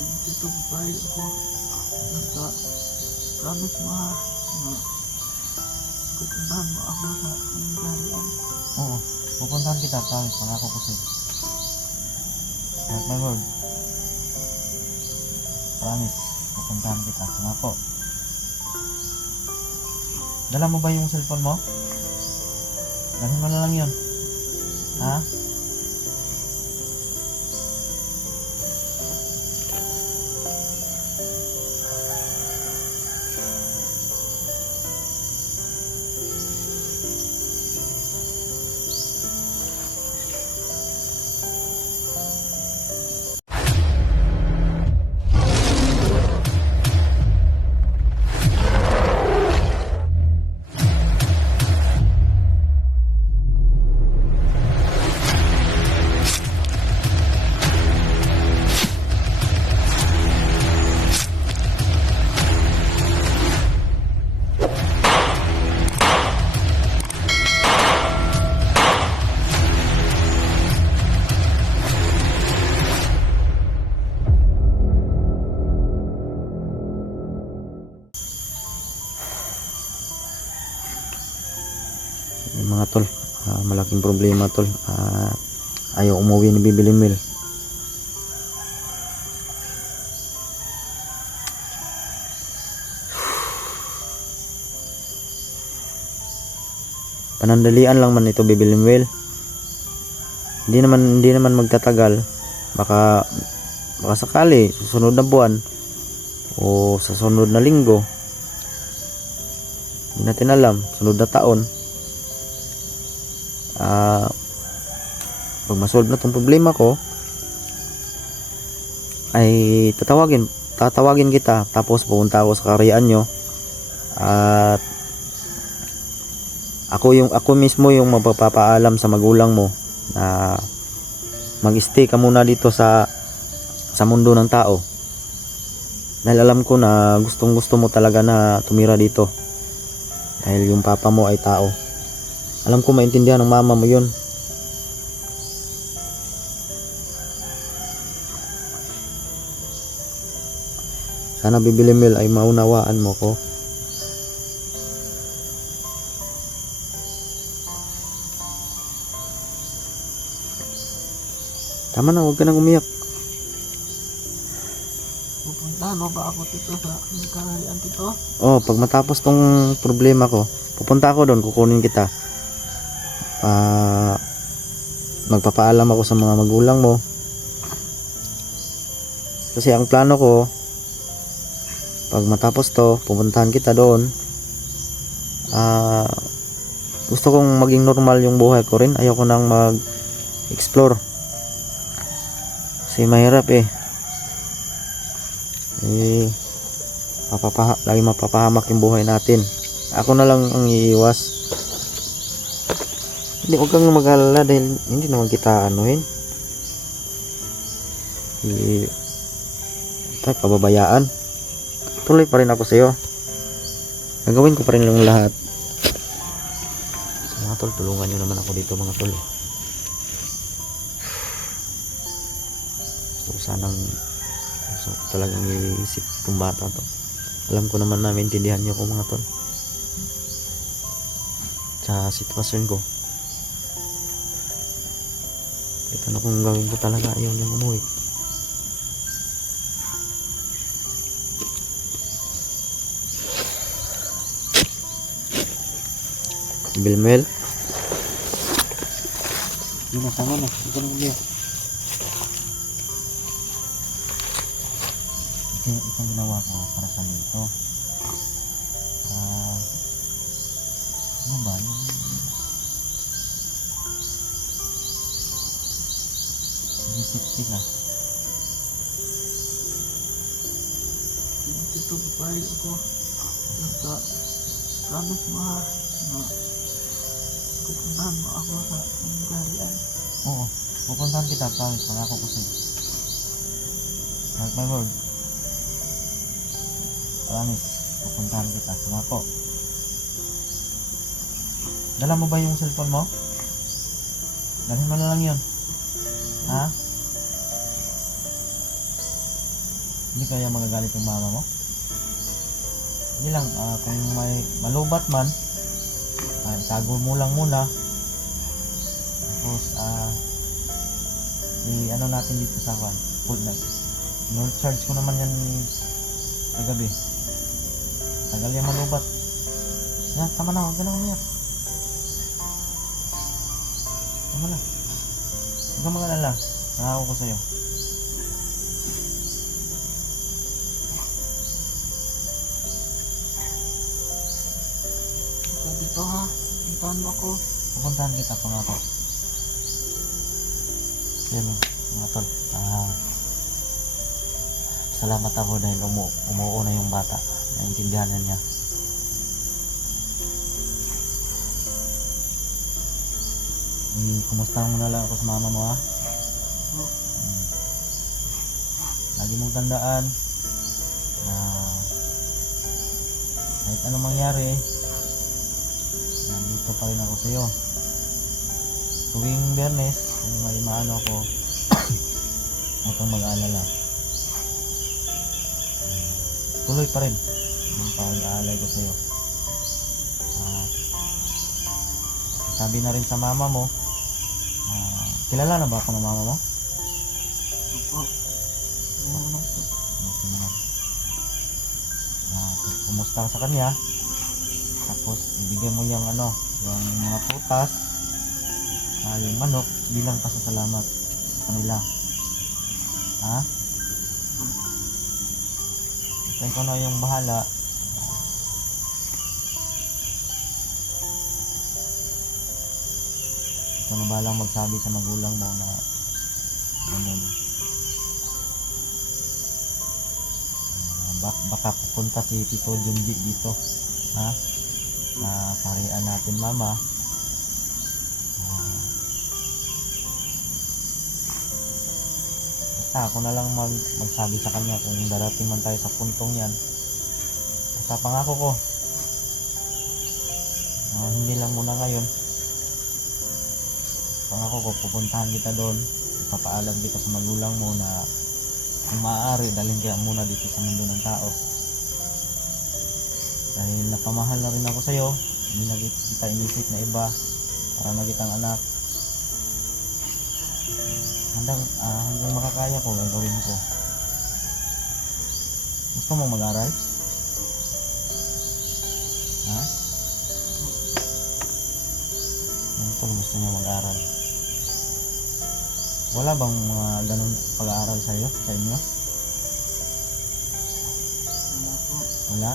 Dito bayad ako. Nasa promise mo ha. Na pupuntahan mo ako sa Hungarian. Oo, pupuntahan kita, promise, pangako ko sa'yo. Mark my word. Promise, pupuntahan kita, pangako. Dala mo ba yung cellphone mo? Dalhin mo na lang yun. Ha? Mga tol, malaking problema tol. Ayaw umuwi ni Bibi Limil. Panandalian lang man ito, Bibi Limil. Hindi naman magtatagal. Baka sakali susunod na buwan o sa sunod na linggo, hindi natin alam, sunod na taon, pag masolve na tong problema ko, ay tatawagin kita, tapos pupunta ako sa karyaan nyo, at ako mismo yung magpapaalam sa magulang mo na mag-stay ka muna dito sa mundo ng tao, dahil alam ko na gustong gusto mo talaga na tumira dito, dahil yung papa mo ay tao. Alam ko maintindihan ng mama mo yun. Sana, Bibi Limil, ay maunawaan mo ko. Tama na, huwag ka nang umiyak. Pupuntahan mo ba ako dito sa Hungarian dito? Oh, pag matapos tong problema ko, pupunta ako doon, kukunin kita. Magpapaalam ako sa mga magulang mo. Kasi ang plano ko, pag matapos to, pupuntahan kita doon. Gusto kong maging normal yung buhay ko rin. Ayoko nang mag-explore. Kasi mahirap lagi mapapahamak yung buhay natin. Ako na lang ang iiwas. Hindi, huwag kang mag-alala dahil hindi naman kita pababayaan. Tuloy pa rin ako sa iyo. Gagawin ko pa rin yung lahat. So, mga tol, tulungan nyo naman ako dito, mga tol. So, gusto ko talagang iisip itong bata to. Alam ko naman na maintindihan nyo ko, mga tol, sa sitwasyon ko. Ito na kung gawin ko talaga, ayaw niyang umuwi. Bilmel. Yun na, tama na. Ito na umiyak. Itong ginawa ko para sa ito. Ano ba? Safety ka. Dito bayad ako. Nasa promise mo ha. Na pupuntahan mo ako sa Hungarian. Oo, pupuntahan kita, promise, pangako ko sa'yo. Mark my word. Promise, pupuntahan kita, pangako. Dala mo ba yung cellphone mo? Dalhin mo na lang yun. Ha? Hindi kaya magagalit yung mama mo? Hindi lang, kung may malubat man, itago mo lang muna. Tapos, ano natin dito sa kwan, full na. No charge ko naman yan kagabi. Tagal yan malubat. Yan, tama na, huwag ka na umiyak. Tama na. Huwag kang mag-alala. Nangako ko sa'yo. Ikaw dito ha. Puntahan mo ako. Pupuntahan kita, pangako. Yan o, mga tol. Salamat ako dahil umuo na yung bata. Naintindihan na niya. Kumusta mo na lang ako sa mama mo ha? Lagi mong tandaan na kahit anong mangyari, nandito pa rin ako sa iyo. Tuwing Biyernes, kung may maano ako, huwag kang mag-alala. Tuloy pa rin yung pag-aalay ko sa iyo. Sabi na rin sa mama mo, kilala na ba ako ng mama mo? Opo. Ano po? Okay naman. Kumusta ka sa kanya? Tapos ibigay mo yung yung mga prutas, yung manok bilang pasasalamat sa kanila. Ha? Ikaw na yung bahala. Ikaw na bahalang magsabi sa magulang mo na ganun. Baka pupunta si Tito Junji dito, ha? Na parian natin mama. Basta ako na lang magsabi sa kanya kung darating man tayo sa puntong yan. Basta pangako ko, hindi lang muna ngayon. Pangako ko, pupuntahan kita doon, ipapaalam kita sa magulang mo na kung maaari, dalhin kaya muna dito sa mundo ng tao. Dahil napamahal na rin ako sa'yo, hindi na kita inisip na iba para na kitang anak. Hanggang makakaya ko, gagawin ko. Gusto mo mag-aral? Ha? Yung tol, gusto niya mag-aral. Wala bang mga ganun pag-aaral sa inyo? Wala po. Wala?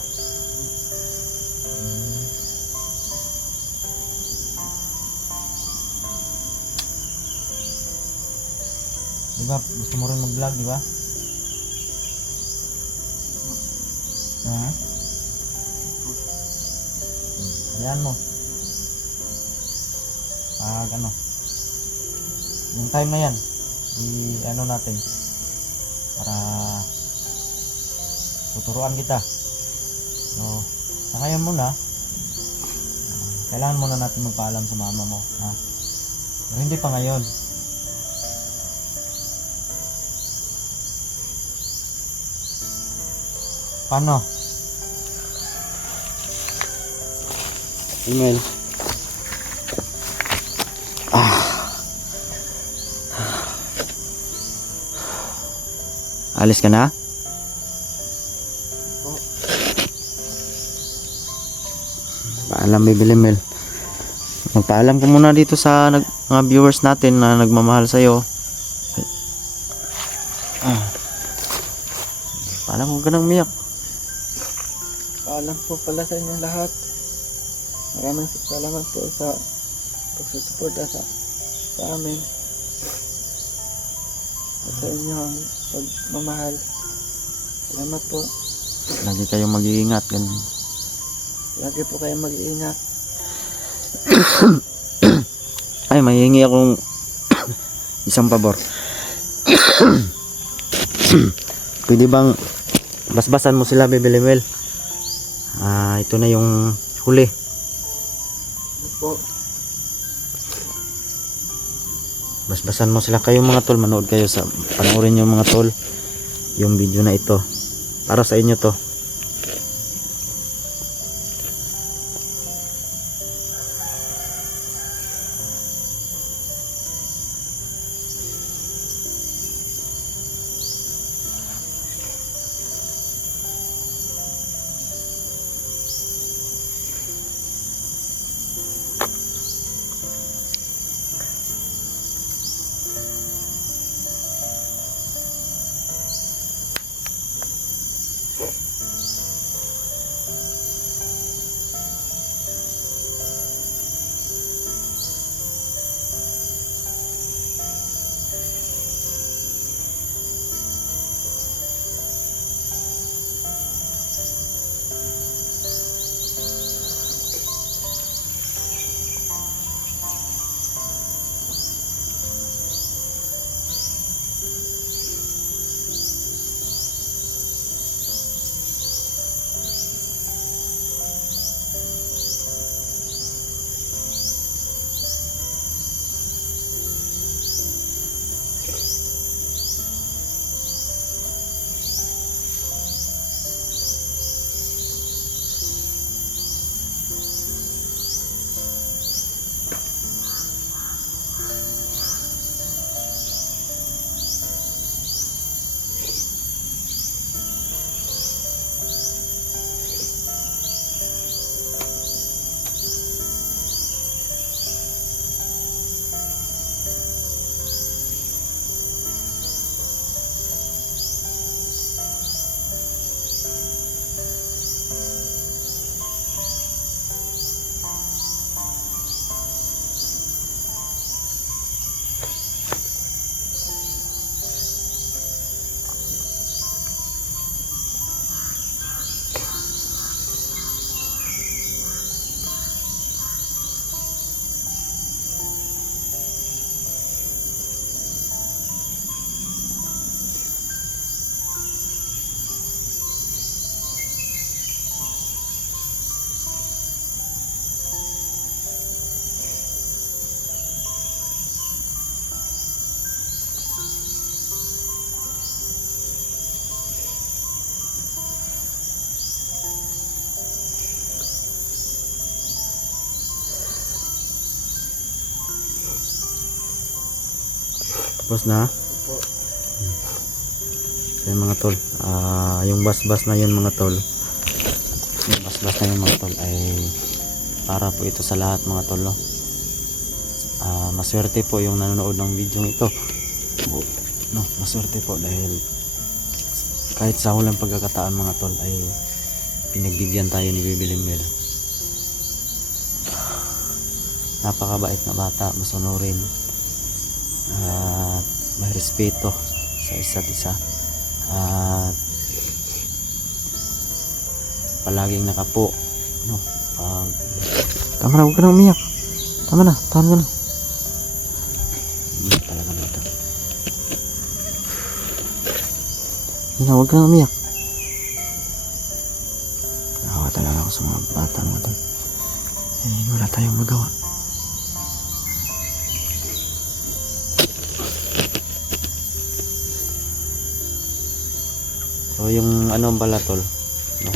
Diba, gusto mo rin mag-vlog, diba? Ha? Yan mo. Pag yung time na yan, natin para tuturuan kita. So, sa ngayon muna, kailangan muna natin magpaalam sa mama mo, ha? Pero hindi pa ngayon. Paano? Email. Alis ka na? Po. Paalam, Bibili Mel. Magpaalam ko muna dito sa mga viewers natin na nagmamahal sa'yo. Paalam, huwag ka nang umiyak. Paalam po pala sa inyo lahat. Maraming salamat po sa pagsusuporta sa amin. At sa inyong pagmamahal. Salamat po. Lagi kayong mag-iingat. Ganun. Lagi po kayong mag-iingat. Ay, mahihingi akong isang pabor. Pwede bang basbasan mo sila, Bibili Mel? Ito na yung huli. Po. Basbasan mo sila, kayong mga tol, manood kayo sa panoorin yung mga tol. yung video na ito. Para sa inyo to. Tapos na. Opo. So yun mga tol, yung basbas na yun mga tol, yung basbas na yun mga tol ay para po ito sa lahat mga tol, no? Maswerte po yung nanonood ng video ito, no? Maswerte po dahil kahit sa walang pagkakataon mga tol ay pinagbigyan tayo ni Bibi Limel. Napakabait na bata, masunurin at may respeto sa isa't isa at palaging nakapo, no? Tama na, huwag ka na umiyak, tama na, tahan ka na. Talaga na ito, yun na, huwag ka na umiyak. Nakawa talaga ako sa mga bata mga tol, wala tayong magawa. So yung ano pala tol, no?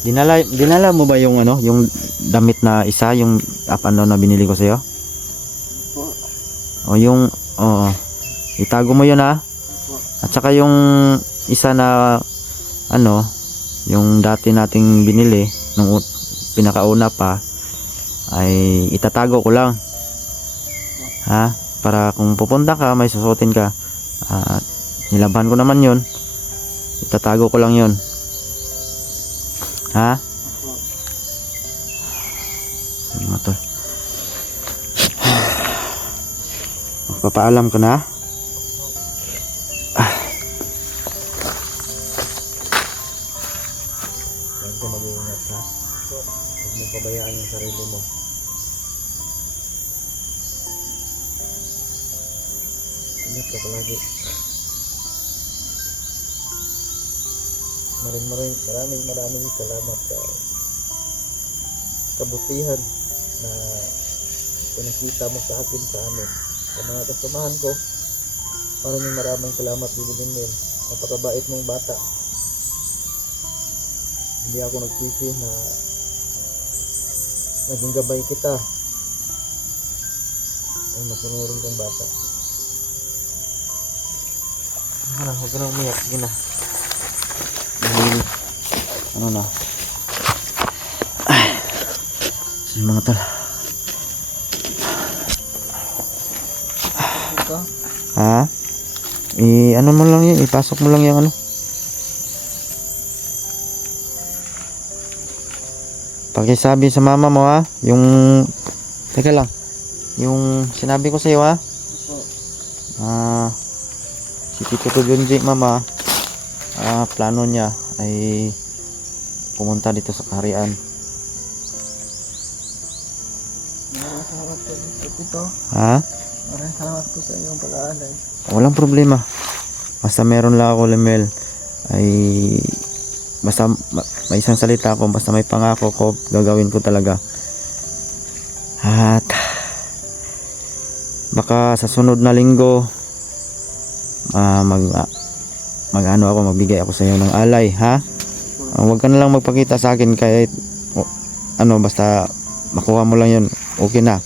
Dinala mo ba yung ano, yung damit na isa, yung ano na binili ko sa'yo? Opo. O yung, itago mo yun ha? Opo. At saka yung isa na ano, yung dati nating binili nung pinakauna pa, ay itatago ko lang, ha? Para kung pupunta ka, may susutin ka. Nilaban ko naman yun, itatago ko lang yun, ha? Mga tol, magpapaalam ka na. Huwag ka mag-iingat, ha? Huwag mo pabayaan yung sarili mo. Ingat ka palagi. Maraming salamat sa kabutihan na pinakita mo sa akin, sa amin, sa mga kasamahan ko. Maraming salamat, Bibi Dindin. Napakabait mong bata. Hindi ako nagsisi na naging gabay kita. Ay, masunurin kong bata. Huwag ka na umiyak. Sige na. Dahil, ano na. Ay, sige mga tol. Ito? Ha? Ano mo lang yun, ipasok mo lang yung ano. Pakisabi sa mama mo ha, yung, teka lang, yung sinabi ko sa iyo ha. Si Tito Junji mama, plano niya ay pumunta dito sa kaharian. Maraming salamat po dito. Ha? Maraming salamat po sa iyong pag-aalay. Walang problema. Basta meron lang ako, Lemel, ay basta may isang salita ko, basta may pangako ko, gagawin ko talaga. At baka sa sunod na linggo magbigay ako sa iyo ng alay, ha? Huwag ka na lang magpakita sa akin kahit basta makuha mo lang yun, okay na.